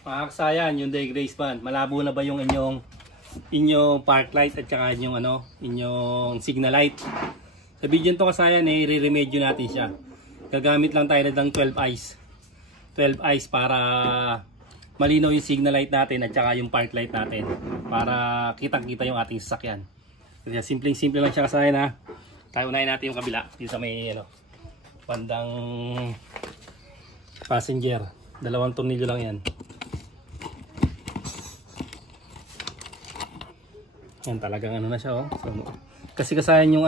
Mga kasayan, yung day grace band, malabo na ba yung inyong park light at saka inyong signal light? Sa video to kasayan, i-remedyo natin siya. Gagamit lang tayo ng 12 eyes. 12 eyes para malinaw yung signal light natin at saka yung park light natin. Para kitang-kita yung ating sasakyan. Kaya simpleng-simple lang siya kasayan ha. Tayo unahin natin yung kabila. Dito sa may bandang passenger. 2 tornilyo lang yan. Yan talagang na siya oh. So, kasi kasayan yung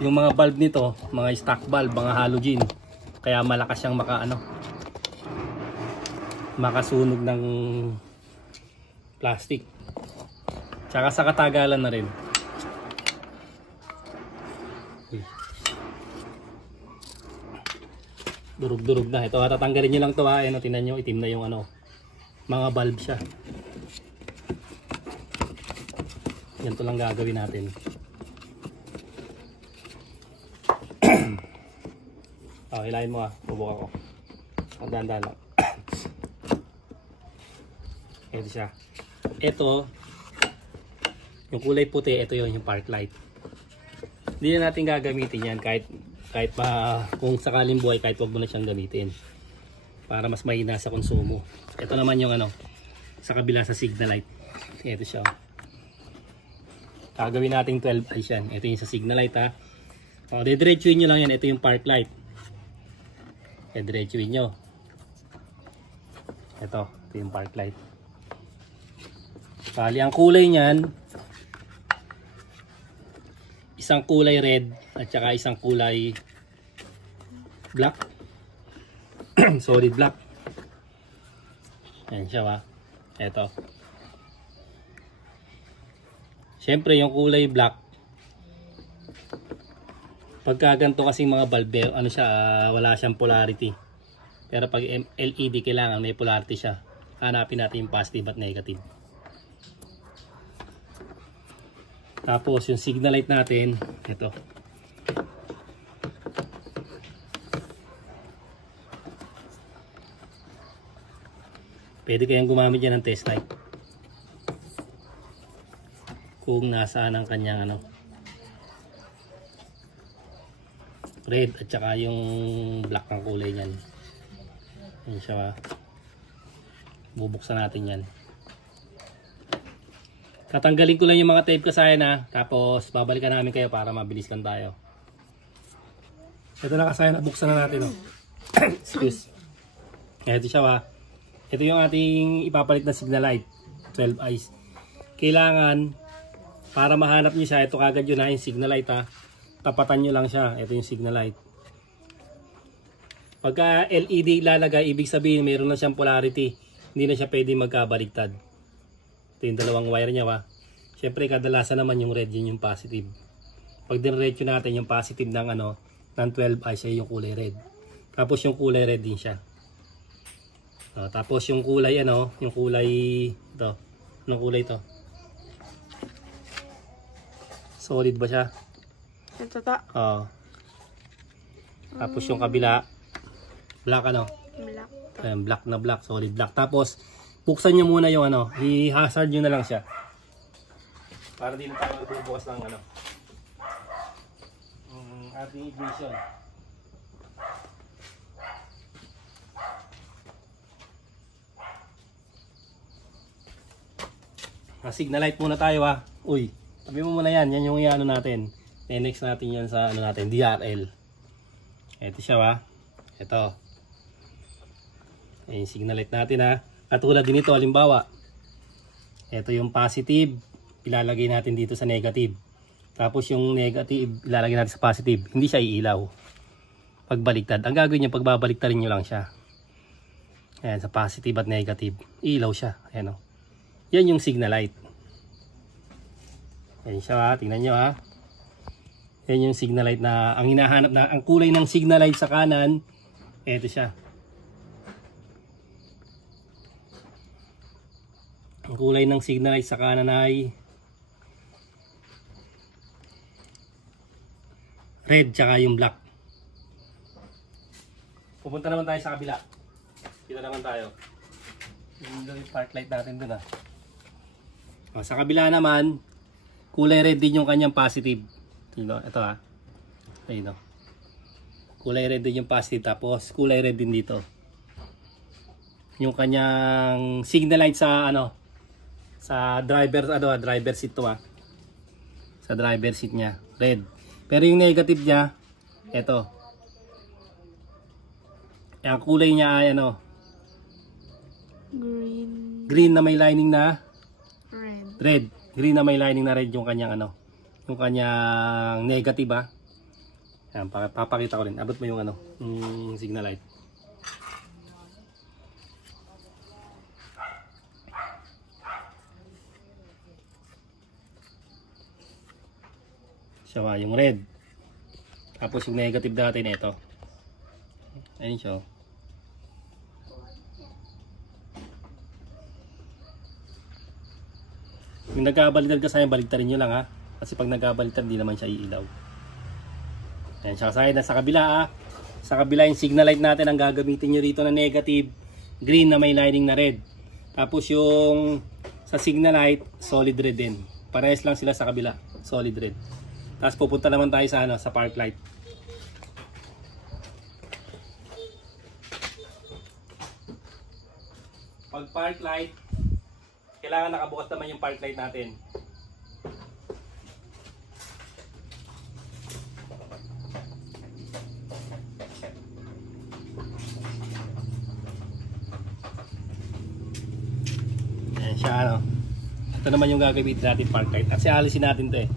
yung mga bulb nito, mga stock bulb, mga halogen. Kaya malakas siyang makasunog ng plastic. Tsaka sa katagalan na rin. Durug-durug na. Ito, tatanggalin nyo lang ito ha. Tingnan nyo, itim na yung mga bulb siya. Ganito lang gagawin natin. Hilahin mo ha. Bubuk ako. Dahan-dahan lang. Ito siya. Ito, yung kulay puti, ito yung park light. Hindi na natin gagamitin yan kahit kung sakaling buhay, kahit wag mo na siyang gamitin. Para mas mahina sa konsumo. Ito naman yung sa kabila sa signal light. Ito siya. Gagawin natin 12 eyes yan. Ito yung sa signal light ha. Didiretsuin nyo lang yan. Ito yung park light. Didiretsuin nyo. Ito yung park light. Kali ang kulay niyan, isang kulay red at saka isang kulay black. Solid black. Ayan siya ha. Ito. Siyempre yung kulay black, pagka ganito kasing mga bulb, wala siyang polarity. Pero pag LED kailangan may polarity siya. Hanapin natin yung positive at negative. Tapos yung signal light natin, ito. Pwede kayang gumamit yan ng test light. Kung nasaan ang kanyang red at saka yung black ng kulay niyan. Yan siya. Bubuksan natin yan. Tatanggalin ko lang yung mga tape kasayan ha. Tapos babalikan namin kayo para mabilis lang tayo. Ito na kasayan, buksan na natin oh. Excuse. Ito siya ha. Ito yung ating ipapalit na signal light. 12 eyes. Kailangan para mahanap niyo siya, ito kagad yun ha, yung signal light ha. Tapatan nyo lang siya. Ito yung signal light. Pagka LED ilalagay, ibig sabihin mayroon na siyang polarity. Hindi na siya pwede magkabaligtad. Ito yung dalawang wire niya ha. Siyempre kadalasan naman yung red, yun yung positive. Pag diretso natin yung positive ng ng 12 eyes ay yung kulay red. Tapos yung kulay red din siya. Tapos yung kulay yung kulay ito. Anong kulay ito? Solid ba siya? Ito ta. Tapos yung kabila black Black. Ayan, black na black, solid black. Tapos buksan nyo muna yung i-hazard nyo na lang siya. Para din tayo magbubukas ng ating ignition. Signal light muna tayo ha. Uy, tabi mo muna yan. Yan yung natin. Next natin yan sa natin, DRL. Ito siya ha. Ito. Ayan yung signal light natin ha. Katulad din ito, halimbawa. Ito yung positive. Ilalagay natin dito sa negative. Tapos yung negative, ilalagay natin sa positive. Hindi siya iilaw. Pagbaliktad. Ang gagawin nyo, pagbabaliktarin nyo lang siya. Ayan, sa positive at negative. Iilaw siya. Ayan o. Yan yung signal light. Ayan siya ha. Tingnan nyo ha. Yan yung signal light na ang hinahanap na. Ang kulay ng signal light sa kanan. Ito siya. Ang kulay ng signal light sa kanan ay red tsaka yung black. Pupunta naman tayo sa kabila. Kita naman tayo. Yung park light natin dun ah. Sa kabila naman, kulay red din yung kanyang positive. Ito ah. Ayun o. Kulay red din yung positive. Tapos kulay red din dito. Yung kanyang signal light sa ano, sa driver seat to ah. Sa driver seat niya, red. Pero yung negative niya, ito. Ang kulay niya ay ano, green na may lining na red. Green na may lining na red yung kanyang ano, yung kanyang negative ah. Yan, papakita ko rin. Abot mo yung ano, yung signal light. Siya yung red. Tapos yung negative natin ito. Ayun siya. Yung nagkabaliktad ka sa'yo, baliktarin nyo lang ha. Kasi pag nagkabaliktad, di naman siya iilaw. Ayan siya sa'yo. Nasa kabila ha. Sa kabila yung signal light natin ang gagamitin nyo rito na negative. Green na may lining na red. Tapos yung sa signal light, solid red din. Parehas lang sila sa kabila. Solid red. Tapos pupunta naman tayo sa ano, sa park light. Pag park light, kailangan nakabukas naman yung park light natin. Ayan siya ano. Ito naman yung gagamitin natin park light. Kasi alisin natin to eh.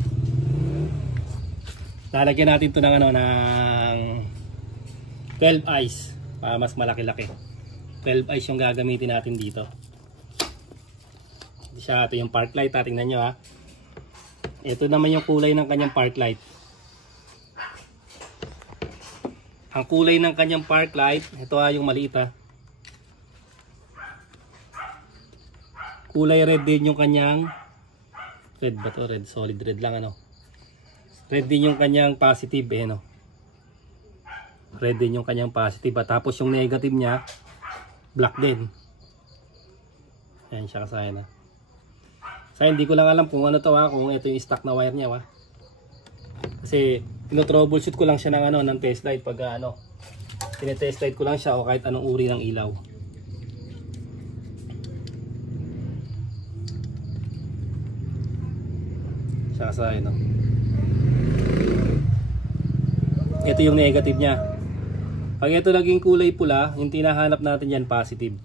Lalagyan natin to ng ano, ng 12 eyes para mas malaki-laki. 12 eyes yung gagamitin natin dito. Siya, ito yung park light. Tingnan nyo ha. Ito naman yung kulay ng kanyang park light. Ang kulay ng kanyang park light, ito ha, yung maliit ha. Kulay red din yung kanyang, red ba to? Red, solid red lang ano. Red din yung kanyang positive eh no. Red din yung kanyang positive at tapos yung negative niya black din. Ayan siya kasaya na. Sa hindi ko lang alam kung ano to ha, kung ito yung stock na wire niya ha. Kasi tino-troubleshoot ko lang siya ng ano, ng test light pag ano. Tine-test light ko lang siya o kahit anong uri ng ilaw. Siya kasaya no. Ito yung negative niya. Pag ito naging kulay pula, yung tinahanap natin yan positive.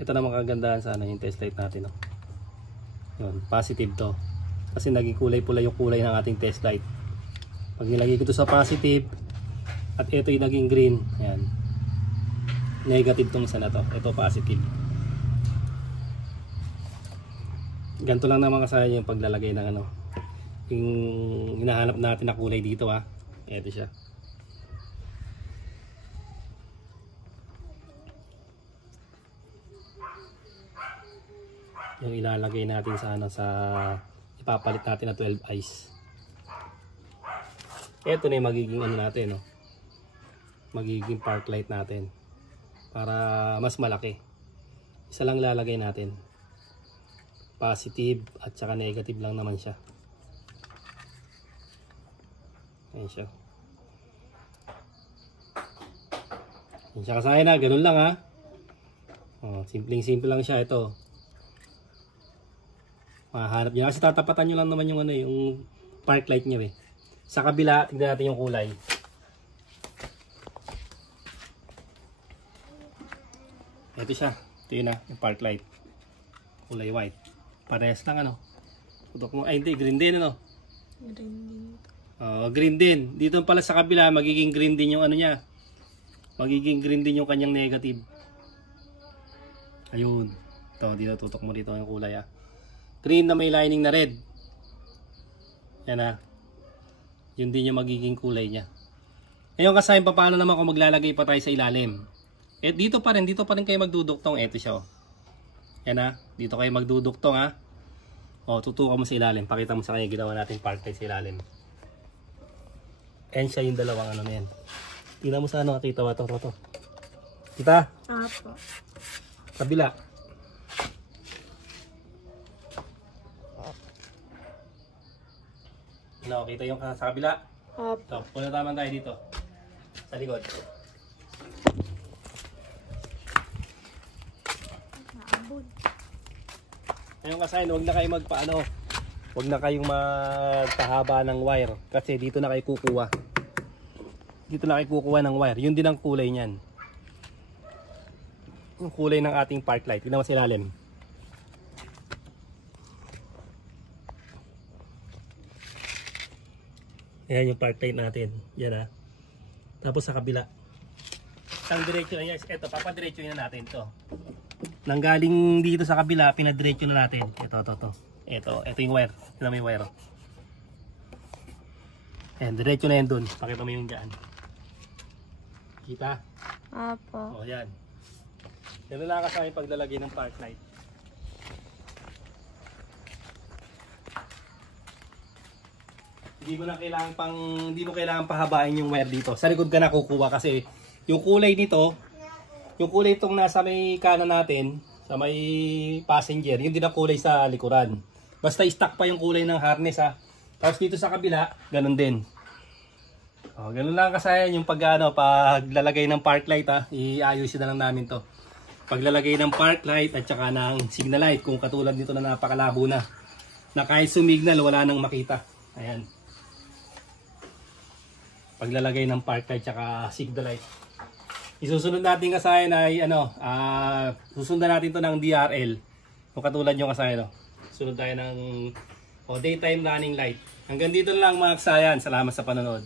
Ito naman kagandahan sa ano, yung test light natin. No? Yun, positive to. Kasi naging kulay pula yung kulay ng ating test light. Pag nilagay ko ito sa positive, at ito yung naging green, yan. Negative tong isa na to. Ito positive. Ganito lang naman kasaya yung paglalagay ng ano. Yung hinahanap natin na kulay dito ha. Ito siya. Yung ilalagay natin sa ano, sa ipapalit natin na 12 eyes. Ito na yung magiging ano natin no. Magiging park light natin. Para mas malaki. Isa lang lalagay natin. Positive at saka negative lang naman siya. Ayan siya. Ayan siya kasaya na. Ganun lang ha. Simpleng-simple lang siya. Ito. Mahanap niya. Kasi tatapatan nyo lang naman yung, ano, yung park light niya eh. Sa kabila, tignan natin yung kulay. Ito siya. Ito yun na. Yung park light. Kulay white. Parehas lang ano. Ay hindi. Green din ano. Green din. Green din. Dito pala sa kabila, magiging green din yung ano niya. Magiging green din yung kanyang negative. Ayun. Ito, dito tutok mo dito yung kulay ah. Green na may lining na red. Yan ah. Yun din yung magiging kulay niya. Ngayon kasi paano naman kung maglalagay pa tayo sa ilalim. Dito pa rin kayo magduduktong. Ito siya oh. Yan ah. Dito kayo magduduktong ah. Tutukan mo sa ilalim. Pakita mo sa kanya ginawa natin park light sa ilalim. Yan siya yung dalawang ano na yan. Tingnan mo sa ano, kita ba to? Kita? Apo. Kabila. Ano, kita yung sa kabila? Apo. So, punta naman tayo dito. Sa likod. Naabot. Ngayon kasi, huwag na kayong magpaano. Huwag na kayong magpahaba ng wire. Kasi dito na kayo kukuha. Dito na kayo kukuha ng wire. Yun din ang kulay niyan. Yung kulay ng ating park light. Tignan mo sa ilalim. Ayan yung park light natin. Yan, tapos sa kabila. Isang diretso na yan. Ito, papadiretso na natin to. Nanggaling dito sa kabila, pinadiretso na natin. Ito yung wire. Ito na yung wire. Ayan, diretso na yan dun. Pakita mo yung dyan. Kita? Apo. O, yan. Yan na lang sa akin paglalagay ng park light. Hindi mo kailangan pahabain yung wire dito. Sa likod ka na kukuha kasi yung kulay nito, yung kulay itong nasa may kanan natin, sa may passenger, yung din ang kulay sa likuran. Basta stock pa yung kulay ng harness ha. Tapos dito sa kabila, ganun din. O, ganun lang kasayan yung paglalagay ng park light ha. Iayusin na lang namin to. Paglalagay ng park light at saka ng signal light, kung katulad nito na napakalabo na. Na kahit sumignal, wala nang makita. Ayan. Paglalagay ng park light at signal light. Isusunod natin kasayan ay susundan natin to ng DRL. Kung katulad yung kasayan, sunod tayo ng daytime running light. Hanggang dito lang mga kasayan. Salamat sa panonood.